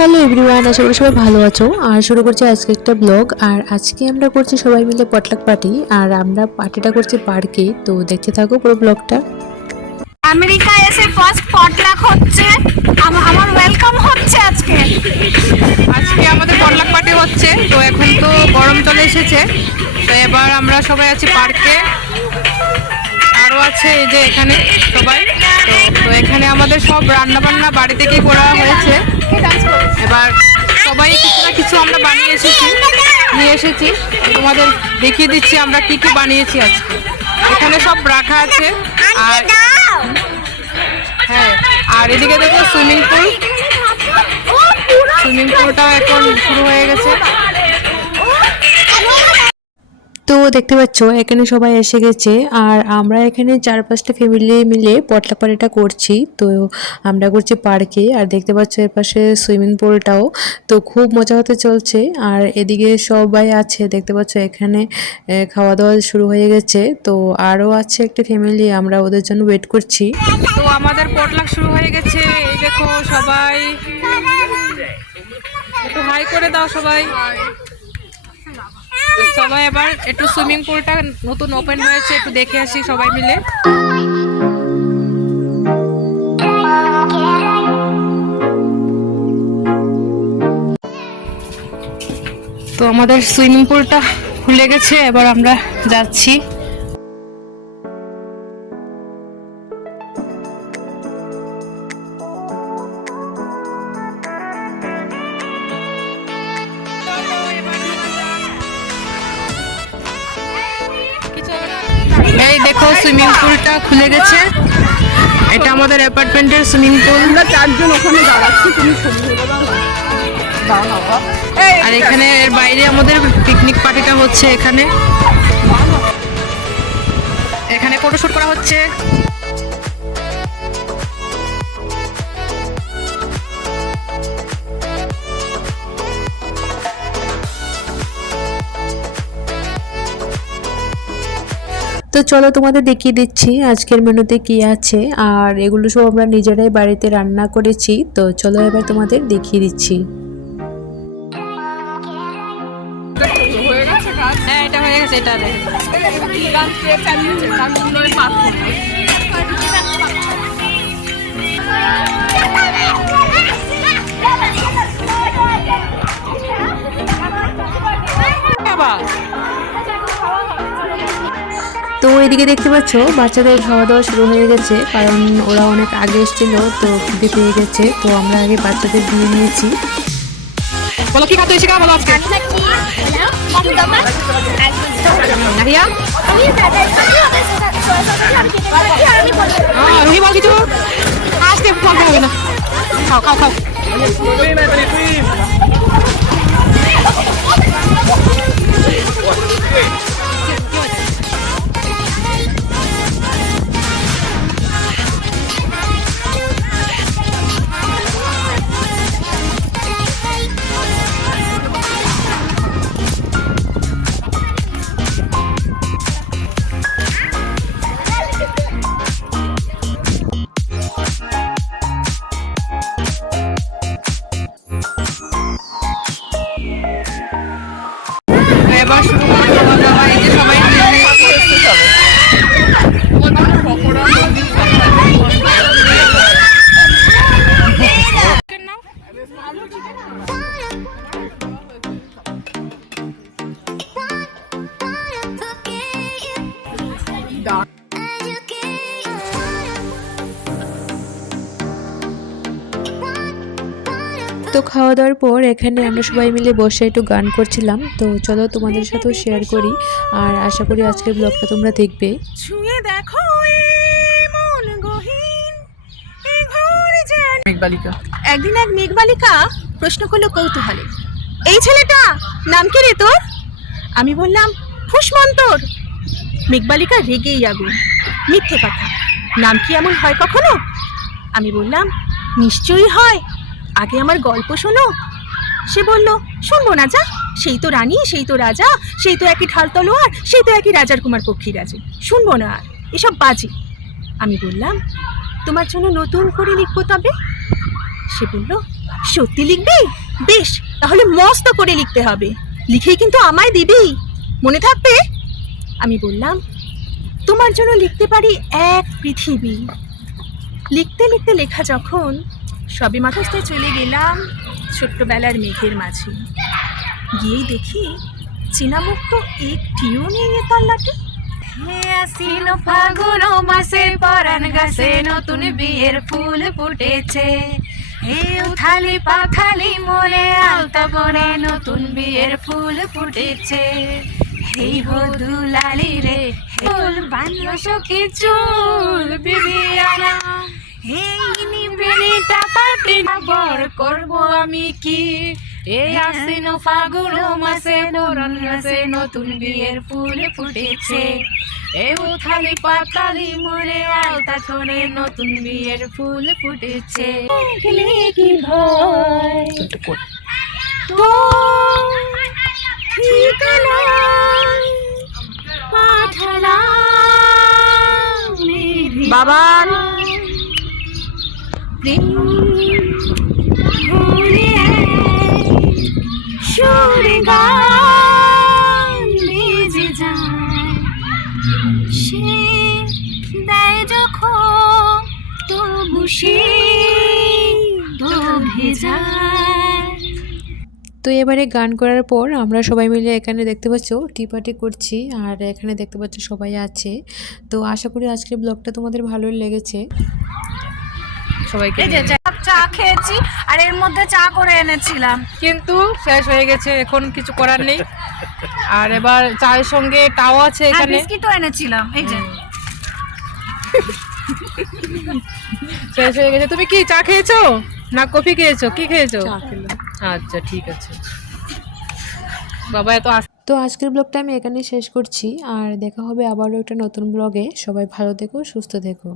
Hello everyone, আশা করি সবাই ভালো আছো। আর শুরু করছি আজকে একটা ব্লগ। আর আজকে আমরা করছি সবাই মিলে পটলাক পার্টি। আর আমরা পার্টিটা করছি পার্কে। তো দেখতে থাকো পুরো ব্লগটা। আমেরিকায় এসে ফার্স্ট পটলাক হচ্ছে, আমার ওয়েলকাম হচ্ছে আজকে আমাদের পটলাক পার্টি হচ্ছে। তো এখন তো গরম চলে এসেছে, তো এবার আমরা সবাই আছি পার্কে। আরও আছে এই যে এখানে সবাই। তো এখানে আমাদের সব রান্না বান্না বাড়ি থেকেই করা হয়েছে। এবার সবাই কিছু না কিছু আমরা নিয়ে এসেছি। তোমাদের দেখিয়ে দিচ্ছি আমরা কি কি বানিয়েছি আজকে। এখানে সব রাখা আছে। আর হ্যাঁ, আর এদিকে দেখো সুইমিং পুলটাও এখন শুরু হয়ে গেছে। তো দেখতে পাচ্ছ এখানে সবাই এসে গেছে। আর আমরা এখানে 4-5টা ফ্যামিলি মিলে পটলাক পার্টিটা করছি। তো আমরা করছি পার্কে। আর দেখতে পাচ্ছ এর পাশে সুইমিং পুলটাও। তো খুব মজা হতে চলছে। আর এদিকে সবাই আছে, দেখতে পাচ্ছ এখানে খাওয়া দাওয়া শুরু হয়ে গেছে। তো আরও আছে একটা ফ্যামিলি, আমরা ওদের জন্য ওয়েট করছি। তো আমাদের পটলাক শুরু হয়ে গেছে। এই দেখো সবাই একটু হাই করে দাও সবাই। এবার একটু সুইমিং পুলটা নতুন ওপেন হয়েছে, একটু দেখে আসি সবাই মিলে। তো আমাদের সুইমিং পুলটা খুলে গেছে, এবার আমরা যাচ্ছি। এই দেখো সুইমিং পুলটা খুলে গেছে। এটা আমাদের অ্যাপার্টমেন্টের সুইমিং পুল। আমরা 4 জন ওখানে দাঁড়াচ্ছি, তুমি আর এখানে এর বাইরে আমাদের পিকনিক পার্টিটা হচ্ছে। এখানে ফটোশুট করা হচ্ছে। তো চলো তোমাদের দেখিয়ে দিচ্ছি আজকের মেনুতে কি আছে। আর এগুলো সব আমরা নিজেরাই বাড়িতে রান্না করেছি। তো চলো এবার তোমাদের দেখিয়ে দিচ্ছি। হ্যাঁ, এটা হয়ে গেছে। এটা তো এদিকে দেখতে পাচ্ছ বাচ্চাদের খাওয়া দাওয়া শুরু হয়ে গেছে, কারণ ওরা অনেক আগে এসেছিল। তো খিদে পেয়ে গেছে, তো আমরা আগে বাচ্চাদের দিয়ে নিয়েছি। বলো কি খাতে এসে বলো আজকে। রুহি বল কিছু। আসতে বলতে হবে না, খাও খাও খাও। এবার শুরু করে খাওয়া দাওয়া। এই যে সবাই তো খাওয়া দাওয়ার পর এখানে আমরা সবাই মিলে বসে একটু গান করছিলাম। তো চলো তোমাদের সাথেও শেয়ার করি। আর আশা করি আজকের ব্লগটা তোমরা দেখবে। ছুঁয়ে দেখো মেঘবালিকা। একদিন এক মেঘবালিকা প্রশ্ন করলো কৌতূহলে, এই ছেলেটা নাম কি রে তোর? আমি বললাম ফুসমন্তর। মেঘবালিকা রেগেই আগুন, মিথ্যে কথা, নাম কি এমন হয় কখনো? আমি বললাম নিশ্চয়ই হয়, আগে আমার গল্প শোনো। সে বলল শুনবো না, যা, সেই তো রানী, সেই তো রাজা, সেই তো একই ঢাল তলোয়ার, সেই তো একই রাজার কুমার পক্ষীরাজে, শুনবো না আর, এসব বাজে। আমি বললাম তোমার জন্য নতুন করে লিখবো তবে। সে বলল, সত্যি লিখবি? বেশ, তাহলে মস্ত করে লিখতে হবে, লিখেই কিন্তু আমায় দিবি, মনে থাকবে? আমি বললাম, তোমার জন্য লিখতে পারি এক পৃথিবী। লিখতে লিখতে লেখা যখন সবে মাথা চলে গেলাম ছোট্টবেলার মেঘের মাঝে। গিয়েই দেখি চীনা মুখ তো একটিও নেই এ তল্লাটে। হে আসিন ফাগুন মাসে পরাণ গাছে নতুন বিয়ের ফুল ফুটেছে। হে উথালি পাথালি মনে আলতা করে নতুন বিয়ের ফুল ফুটেছে। হেই বধু লালি রে ফুল বানলো সখী চুল বিবিয়ানা। হেই নিবেদিতা পাটি বর করবো আমি কি। এই আশ্বিন ফাগুন মাসে পরাণ গাছে নতুন বিয়ের ফুল ফুটেছে। এই উথালি পাতালি মনে আলতা করে নতুন বিয়ের ফুল ফুটেছে। কি ভয় তো ঠিকানা পাঠালাম বাবান প্রেম ভুলে সুরে গান বেজে যায়। সে দেয় যখন তবু সে তো ভেজায়। তো এবারে গান করার পর আমরা সবাই মিলে এখানে দেখতে পাচ্ছ টি পার্টি করছি, আর এখানে দেখতে পাচ্ছ সবাই আছে। তো আশা করি আজকের ব্লগটা তোমাদের ভালোই লেগেছে। সবাইকে এই যে চা খেয়েছি আর এর মধ্যে চা করে এনেছিলাম। কিন্তু শেষ হয়ে গেছে, এখন কিছু করার নেই। আর এবার চায়ের সঙ্গে টাও আছে আর এখানে, বিস্কিটও এনেছিলাম। এই যে শেষ হয়ে গেছে। তুমি কি চা খেয়েছো না কফি খেয়েছো, কি খেয়েছো? আচ্ছা ঠিক আছে। বাবা এত তো আজকের ব্লগটা আমি এখানেই শেষ করছি, আর দেখা হবে আবারও একটা নতুন ব্লগে। সবাই ভালো থেকো, সুস্থ থেকো।